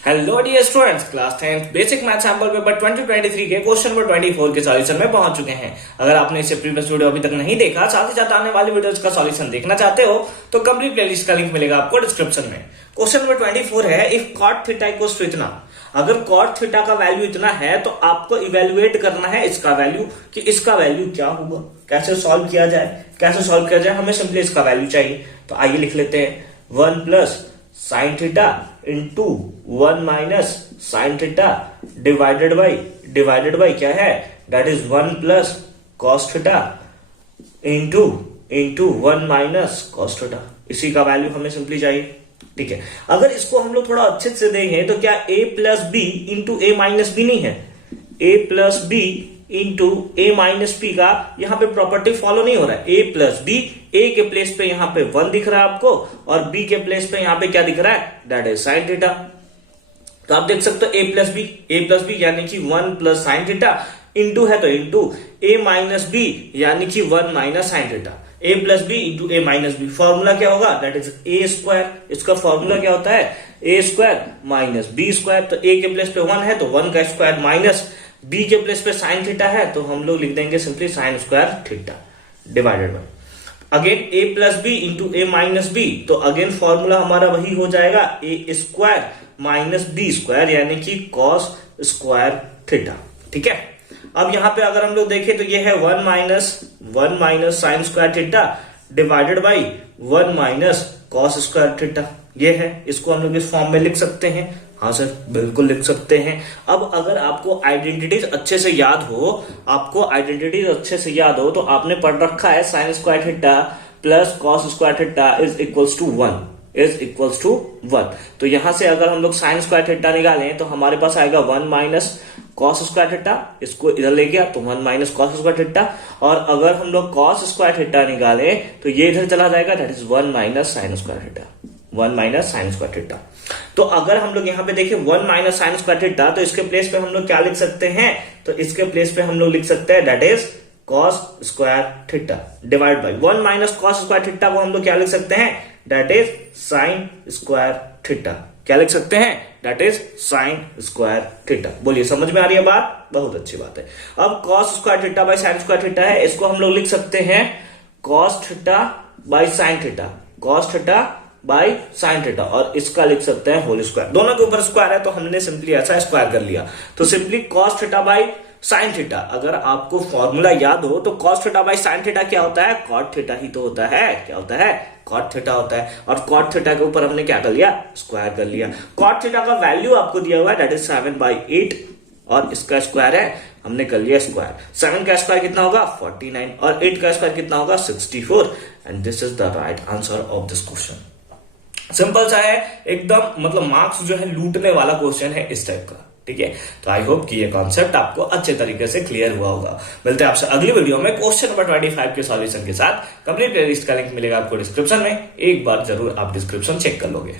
Hello dear students, class 10th basic math sample paper 2023 के question number 24 के solution में पहुंच चुके हैं। अगर आपने इसे प्रीवियस वीडियो अभी तक नहीं देखा, साथ ही साथ आने वाली वीडियोस का सॉल्यूशन देखना चाहते हो तो कंप्लीट प्लेलिस्ट का लिंक मिलेगा आपको डिस्क्रिप्शन में। क्वेश्चन नंबर 24 है, if cot theta equals to इतना। अगर कॉट थीटा का वैल्यू इतना है तो आपको इवेल्युएट करना है इसका वैल्यू, कि इसका वैल्यू क्या होगा, कैसे सॉल्व किया जाए। हमें सिंपली इसका वैल्यू चाहिए, तो आइए लिख लेते हैं 1 plus sine theta into 1 minus sine theta divided by क्या है, that is 1 plus cos theta into 1 minus cos theta. इसी का वैल्यू हमें सिंपली चाहिए। ठीक है, अगर इसको हम लोग थोड़ा अच्छे से देखें तो क्या a plus b into a minus b नहीं है। a plus b into a minus b का यहाँ पे प्रॉपर्टी फॉलो नहीं हो रहा है। a प्लस बी, a के प्लेस पे यहाँ पे 1 दिख रहा है आपको, और b के प्लेस पे यहाँ पे क्या दिख रहा है, दैट इज साइन थीटा। तो आप देख सकते हो a प्लस बी यानी कि 1 प्लस साइन थीटा, इंटू है तो इंटू a माइनस बी यानी कि 1 minus sine theta. a plus b into a minus b, formula क्या होगा, दैट इज a स्क्वायर। इसका फॉर्मूला क्या होता है, a square minus b square. तो a के प्लेस पे 1 है तो 1 का स्क्वायर, माइनस b के प्लेस पे साइन थीटा है तो हम लोग लिख देंगे simply sine square theta divided by again a plus b into a minus b. तो अगेन फॉर्मूला हमारा वही हो जाएगा, a square minus b square यानी कि कॉस स्क्वायर थीटा। ठीक है, अब यहां पे अगर हम लोग देखें तो ये है 1 minus sign square theta divided by 1 minus cos square theta. ये है, इसको हम लोग इस फॉर्म में लिख सकते हैं। हाँ सर, बिल्कुल लिख सकते हैं। अब अगर आपको आइडेंटिटीज अच्छे से याद हो, तो आपने पढ़ रखा है sine square theta plus cos square theta is equals to 1। तो यहां से अगर हम लोग साइन स्क्वायर थीटा निकालें तो हमारे पास आएगा 1 माइनस कॉस स्क्वायर थीटा, इसको इधर ले गया तो 1 माइनस कॉस स्क्वायर थीटा। और अगर हम लोग कॉस स्क्वायर थीटा निकालें तो ये इधर चला जाएगा, that is 1 minus sign square theta. तो अगर हम लोग यहाँ पे देखें 1 माइनस साइन स्क्वायर थीटा, तो इसके प्लेस पे हम लोग क्या लिख सकते हैं, तो इसके प्लेस पे हम लोग लिख सकते हैं that is cos square theta divide by 1 minus cos square theta को हम लोग क्या लिख सकते हैं, that is sine square theta. क्या लिख सकते हैं, that is sine square theta. बोलिए, समझ में आ रही है बात? बहुत अच्छी बात है। अब cos square theta by sine square theta है, इसको हम लोग लिख सकते हैं cos theta by sine theta, और इसका लिख सकते हैं होल स्क्वायर। दोनों के ऊपर स्क्वायर है तो हमने सिंपली ऐसा स्क्वायर कर लिया। तो simply cos theta by sine theta, अगर आपको फॉर्मूला याद हो तो cos theta by sine theta क्या होता है, कॉट थीटा ही तो होता है। क्या होता है, कॉट थीटा होता है। और कॉट थीटा के ऊपर हमने क्या कर लिया, स्क्वायर कर लिया। कॉट थीटा का वैल्यू आपको दिया हुआ है, दैट इज 7/8, और इसका स्क्वायर है, हमने कर लिया स्क्वायर। 7 का स्क्वायर कितना होगा, 49, और 8 का स्क्वायर कितना होगा, 64। And this is the right answer of this question. Simple सा है एकदम, मतलब मार्क्स जो है लूटने वाला क्वेश्चन है इस टाइप का। ठीक है, तो आई होप कि ये कॉन्सेप्ट आपको अच्छे तरीके से क्लियर हुआ होगा। मिलते हैं आपसे अगली वीडियो में क्वेश्चन नंबर 25 के सॉल्यूशन के साथ। कंप्लीट प्लेलिस्ट का लिंक मिलेगा आपको डिस्क्रिप्शन में, एक बार जरूर आप डिस्क्रिप्शन चेक कर लोगे।